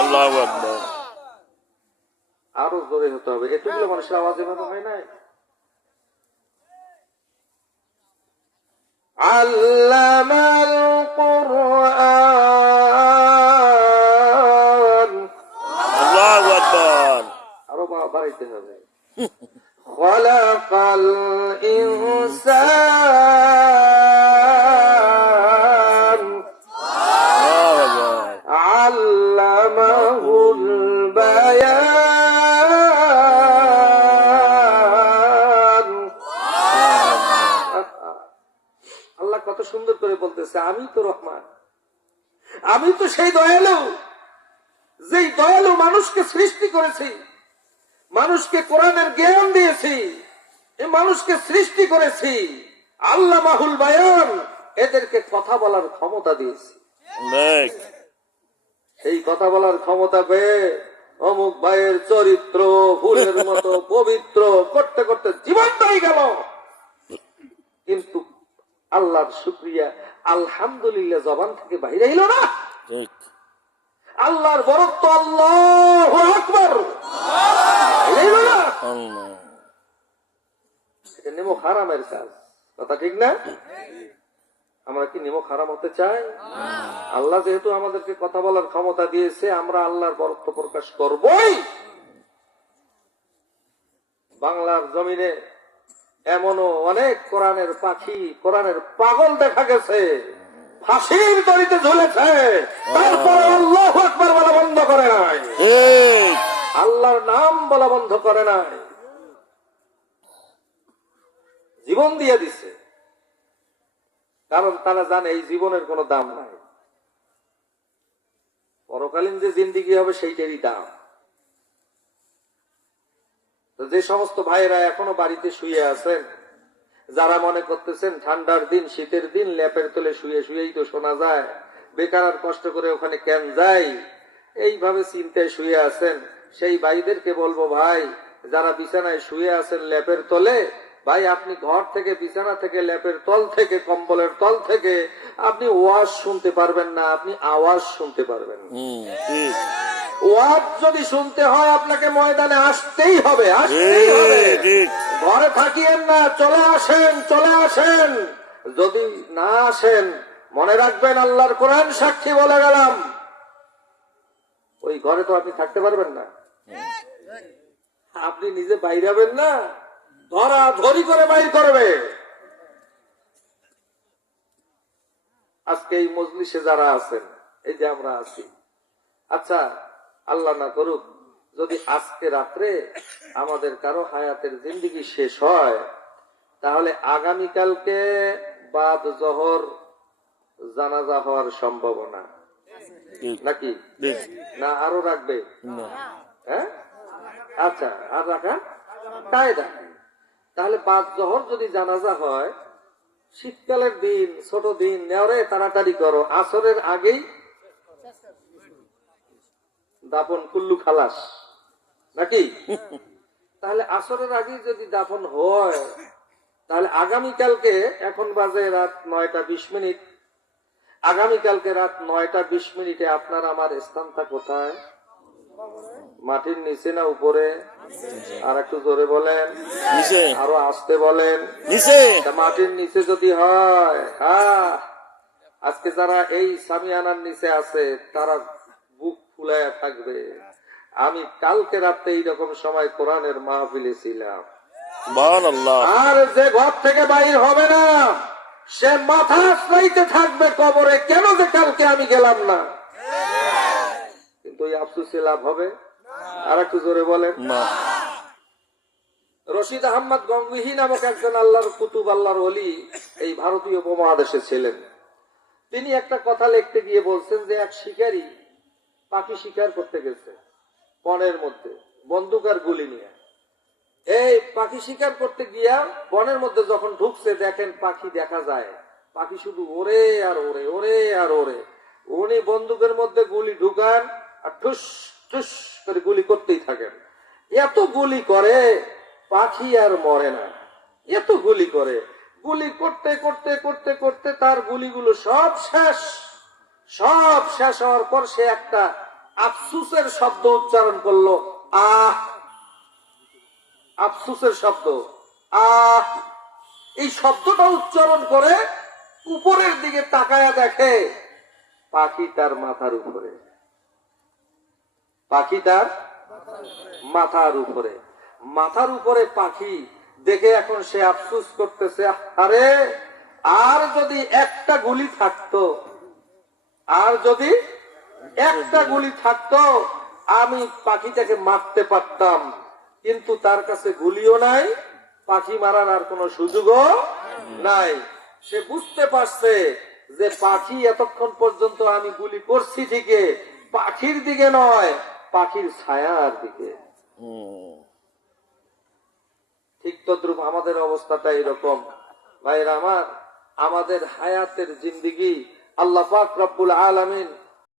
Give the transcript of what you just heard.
আল্লাহ আকবর আরো জোরে হতে হবে এতগুলো মানুষের আওয়াজ এভাবে হয় নাই علم القرآن আল্লাহ আকবর আরো বা- বাড়াইতে হবে خلق الإنسان আল্লাহ। কত সুন্দর করে বলতেছে আমি তো রহমান। আমি তো সেই দয়ালু যেই দয়ালু মানুষকে সৃষ্টি করেছি মানুষকে কোরআনের জ্ঞান দিয়েছি এ মানুষকে সৃষ্টি করেছি আল্লাহ মাহুল বায়ান এদেরকে কথা বলার ক্ষমতা দিয়েছি। এই কথা বলার ক্ষমতা পেয়ে অমুক ভাইয়ের চরিত্র ফুলের মতো পবিত্র করতে করতে জীবন হয়ে গেল। কিন্তু আল্লাহর শুক্রিয়া আলহামদুলিল্লাহ জবান থেকে বাইরে এলো না। আল্লাহর বরত্ব আল্লাহ আকবর। এটা নেমো হারামের কাজ। কথা ঠিক না? আমরা কি নেমো হারাম হতে চাই? আল্লাহ যেহেতু আমাদেরকে কথা বলার ক্ষমতা দিয়েছে আমরা আল্লাহর বরত্ব প্রকাশ করবই। বাংলার জমিনে এমনও অনেক কোরআনের পাখি কোরআনের পাগল দেখা গেছে। ফাঁসির দড়িতে ঝুলেছে। তারপর আল্লাহ আকবর বলা বন্ধ করে নাই। আল্লাহর নাম বলা বন্ধ করে নাই। জীবন দিয়ে দিছে। কারণ তারা জানে এই জীবনের কোনো দাম নাই। পরকালীন যে জিন্দিগি হবে সেইটারই দাম। তো যে সমস্ত ভাইয়েরা এখনও বাড়িতে শুয়ে আছেন, যারা মনে করতেছেন ঠান্ডার দিন, শীতের দিন, ল্যাপের তলে শুয়ে শুয়েই তো শোনা যায়, বেকার আর কষ্ট করে ওখানে কেন যাই? এইভাবে চিন্তায় শুয়ে আছেন। সেই ভাইদেরকে বলব, ভাই, যারা বিছানায় শুয়ে আছেন ল্যাপের তলে ভাই আপনি ঘর থেকে বিছানা থেকে ল্যাপের তল থেকে কম্বলের তল থেকে আপনি ওয়াজ শুনতে পারবেন না আপনি আওয়াজ শুনতে পারবেন ওয়াজ যদি শুনতে হয় আপনাকে ময়দানে আসতেই হবে আসতেই ঘরে থাকিয়েন না চলে আসেন চলে আসেন। যদি না আসেন মনে রাখবেন আল্লাহর কোরআন সাক্ষী বলে গেলাম। ওই ঘরে তো আপনি থাকতে পারবেন না। আপনি নিজে বাইরাবেন না। ধরা ধরি করে বাইর করবে। আজকে এই মজলিসে যারা আছেন এই যে আমরা আছি আচ্ছা আল্লাহ না করুক যদি আজকে রাত্রে আমাদের কারও হায়াতের জিন্দিগি শেষ হয় তাহলে আগামীকালকে বাদ জহর জানাজা হওয়ার সম্ভাবনা। নাকি? না আরও রাখবে? হ্যাঁ? আচ্ছা আর রাখা? কায়দা। তাহলে বাদ জহর যদি জানাজা হয়, শীতকালের দিন, ছোট দিন, নেওয়ারে তাড়াতাড়ি করো। আসরের আগেই দাপন কুল্লু খালাস। নাকি? তাহলে আসরের আগেই যদি দাপন হয়, তাহলে আগামীকালকে এখন বাজে রাত নয়টা বিশ মিনিট। আগামীকালকে রাত নয়টা বিশ মিনিটে আপনার আমার স্থানটা কোথায়? মাটির নিচে না উপরে? আর একটু জোরে বলেন। নিচে। আরও আসতে বলেন। নিচে। মাটির নিচে যদি হয় হ্যাঁ। আজকে যারা এই সামিয়ানার নিচে আছে তারা বুক ফুলাইয়া থাকবে। আমি কালকে রাতে এইরকম সময় কোরআনের মাহফিলে ছিলাম। আর যে ঘর থেকে বাইর হবে না সে মাথা আশ্রাইতে থাকবে কবরে। কেন যে কালকে আমি গেলাম না? ওই আফসুসে লাভ হবে? আর একটু জোরে বলেন। রশিদ আহমদ গঙ্গিহি নামক একজন আল্লাহর কুতুব আল্লাহর অলি এই ভারতীয় উপমহাদেশে ছিলেন। তিনি একটা কথা লিখতে গিয়ে বলছেন যে এক শিকারী পাখি শিকার করতে গেছে বনের মধ্যে বন্দুক আর গুলি নিয়ে। এই পাখি শিকার করতে গিয়া বনের মধ্যে যখন ঢুকছে দেখেন পাখি দেখা যায়। পাখি শুধু ওরে আর ওরে ওরে আর ওরে। উনি বন্দুকের মধ্যে গুলি ঢুকান আর ঠুস ঠুস করে গুলি করতেই থাকেন এত গুলি করে, পাখি আর মরে না। এত গুলি করে, গুলি করতে করতে করতে করতে তার গুলিগুলো সব শেষ। সব শেষ হওয়ার পর সে একটা আফসুসের শব্দ উচ্চারণ করল, আহ। আফসুসের শব্দ, আহ। এই শব্দটা উচ্চারণ করে উপরের দিকে তাকায়া দেখে পাখি তার মাথার উপরে। পাখি তার মাথার উপরে। মাথার উপরে পাখি দেখে এখন সে আফসুস করতেছে, আরে, আর যদি একটা গুলি থাকতো, আর যদি একটা গুলি থাকতো, আমি পাখিটাকে মারতে পারতাম। কিন্তু তার কাছে গুলিও নাই, পাখি মারার আর কোনো সুযোগও নাই। সে বুঝতে পারছে যে পাখি এতক্ষণ পর্যন্ত আমি গুলি করছি ঠিকই, পাখির দিকে নয় পাখির ছায়ার দিকে। ঠিক তদ্রুপ আমাদের অবস্থাটা এরকম। ভাইরা আমার, আমাদের হায়াতের জিন্দিগি আল্লাহ পাক রব্বুল আলমিন